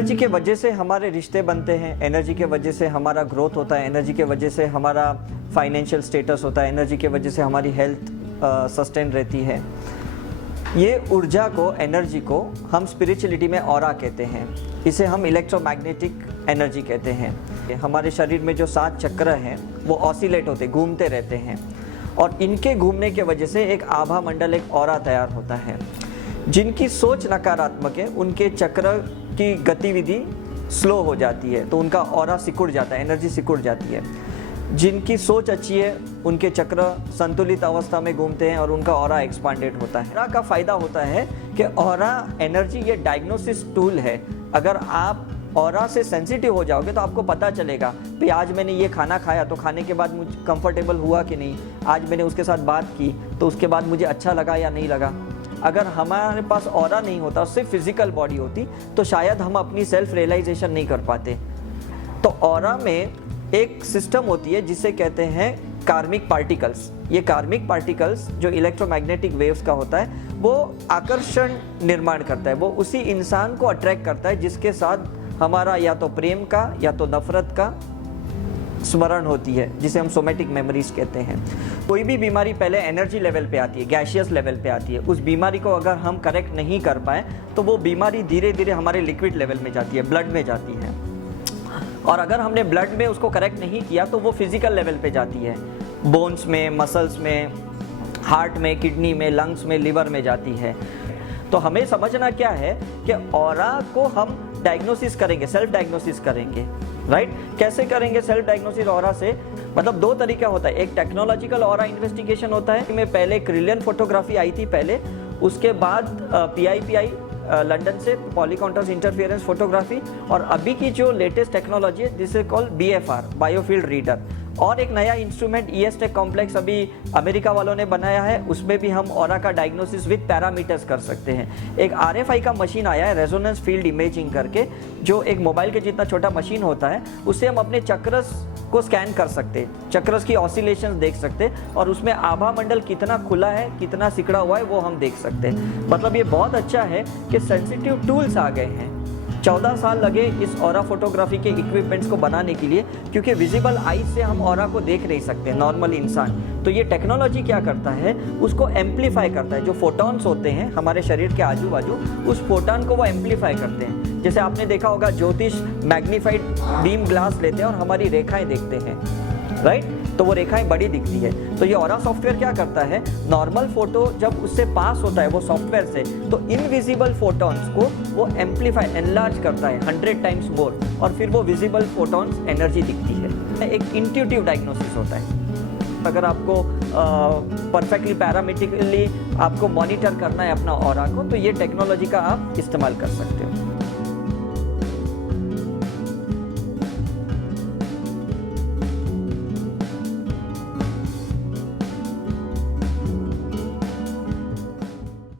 Energy के वजह से हमारे रिश्ते बनते हैं, एनर्जी के वजह से हमारा ग्रोथ होता है, एनर्जी के वजह से हमारा फाइनेंशियल स्टेटस होता है, एनर्जी के वजह से हमारी हेल्थ सस्टेन रहती है। ये ऊर्जा को, एनर्जी को हम स्पिरिचुअलिटी में ऑरा कहते हैं। इसे हम इलेक्ट्रोमैग्नेटिक एनर्जी कहते हैं। हमारे शरीर में जो 7 चक्र हैं वो ऑसिलेट होते, घूमते रहते हैं, और इनके घूमने के वजह से एक आभा मंडल, एक ऑरा तैयार होता है। जिनकी सोच नकारात्मक है उनके चक्र की गतिविधि स्लो हो जाती है, तो उनका ऑरा सिकुड़ जाता है, एनर्जी सिकुड़ जाती है। जिनकी सोच अच्छी है उनके चक्र संतुलित अवस्था में घूमते हैं और उनका ऑरा एक्सपांडेड होता है। ऑरा का फायदा होता है कि ऑरा एनर्जी ये डायग्नोसिस टूल है। अगर आप ऑरा से सेंसिटिव हो जाओगे तो आपको पता चलेगा भाई आज मैंने ये खाना खाया तो खाने के बाद मुझे कंफर्टेबल हुआ कि नहीं, आज मैंने उसके साथ बात की तो उसके बाद मुझे अच्छा लगा या नहीं लगा। अगर हमारे पास ऑरा नहीं होता, सिर्फ फिजिकल बॉडी होती, तो शायद हम अपनी सेल्फ रियलाइजेशन नहीं कर पाते। तो ऑरा में एक सिस्टम होती है जिसे कहते हैं कार्मिक पार्टिकल्स। ये कार्मिक पार्टिकल्स जो इलेक्ट्रोमैग्नेटिक वेव्स का होता है वो आकर्षण निर्माण करता है, वो उसी इंसान को अट्रैक्ट करता है जिसके साथ हमारा या तो प्रेम का या तो नफरत का स्मरण होती है, जिसे हम सोमैटिक मेमोरीज कहते हैं। कोई भी बीमारी पहले एनर्जी लेवल पे आती है, गैशियस लेवल पे आती है। उस बीमारी को अगर हम करेक्ट नहीं कर पाए तो वो बीमारी धीरे धीरे हमारे लिक्विड लेवल में जाती है, ब्लड में जाती है, और अगर हमने ब्लड में उसको करेक्ट नहीं किया तो वो फिजिकल लेवल पे जाती है, बोन्स में, मसल्स में, हार्ट में, किडनी में, लंग्स में, लिवर में जाती है। तो हमें समझना क्या है कि ऑरा को हम डायग्नोसिस करेंगे, सेल्फ डायग्नोसिस करेंगे, राइट? कैसे करेंगे सेल्फ डायग्नोसिस ऑरा से? मतलब 2 तरीका होता है। एक टेक्नोलॉजिकल ऑरा इन्वेस्टिगेशन होता है, में पहले क्रिलियन फोटोग्राफी आई थी पहले, उसके बाद PIPI लंदन से पॉलीकॉन्ट्रास्ट इंटरफेरेंस फोटोग्राफी, और अभी की जो लेटेस्ट टेक्नोलॉजी है जिसे कॉल BFR, बायोफील्ड रीडर, और एक नया इंस्ट्रूमेंट ESTEC कॉम्प्लेक्स अभी अमेरिका वालों ने बनाया है, उसमें भी हम ऑरा का डायग्नोसिस विद पैरामीटर्स कर सकते हैं। एक RFI का मशीन आया है, रेजोनेंस फील्ड इमेजिंग करके, जो एक मोबाइल के जितना छोटा मशीन होता है, उससे हम अपने चक्रस को स्कैन कर सकते हैं, चक्रस की ऑसिलेशंस देख सकते हैं, और उसमें आभा मंडल कितना खुला है, कितना सिकड़ा हुआ है, वो हम देख सकते हैं। मतलब ये बहुत अच्छा है कि सेंसिटिव टूल्स आ गए हैं। 14 साल लगे इस ऑरा फोटोग्राफी के इक्विपमेंट्स को बनाने के लिए, क्योंकि विजिबल आई से हम ऑरा को देख नहीं सकते नॉर्मल इंसान। तो ये टेक्नोलॉजी क्या करता है, उसको एम्पलीफाई करता है। जो फोटॉन्स होते हैं हमारे शरीर के आजू बाजू, उस फोटॉन को वो एम्पलीफाई करते हैं। जैसे आपने देखा होगा ज्योतिष मैग्नीफाइड बीम ग्लास लेते हैं और हमारी रेखाएं देखते हैं, राइट? तो वो रेखाएं बड़ी दिखती है। तो ये ऑरा सॉफ्टवेयर क्या करता है, नॉर्मल फोटो जब उससे पास होता है वो सॉफ्टवेयर से, तो इनविजिबल फोटॉन्स को वो एम्पलीफाई, एनलार्ज करता है 100 टाइम्स मोर, और फिर वो विजिबल फोटॉन्स एनर्जी दिखती है। एक इंट्यूटिव डायग्नोसिस होता है। अगर आपको परफेक्टली पैरामेट्रिकली आपको मॉनिटर करना है अपना ऑरा को, तो ये टेक्नोलॉजी का आप इस्तेमाल कर सकते हो।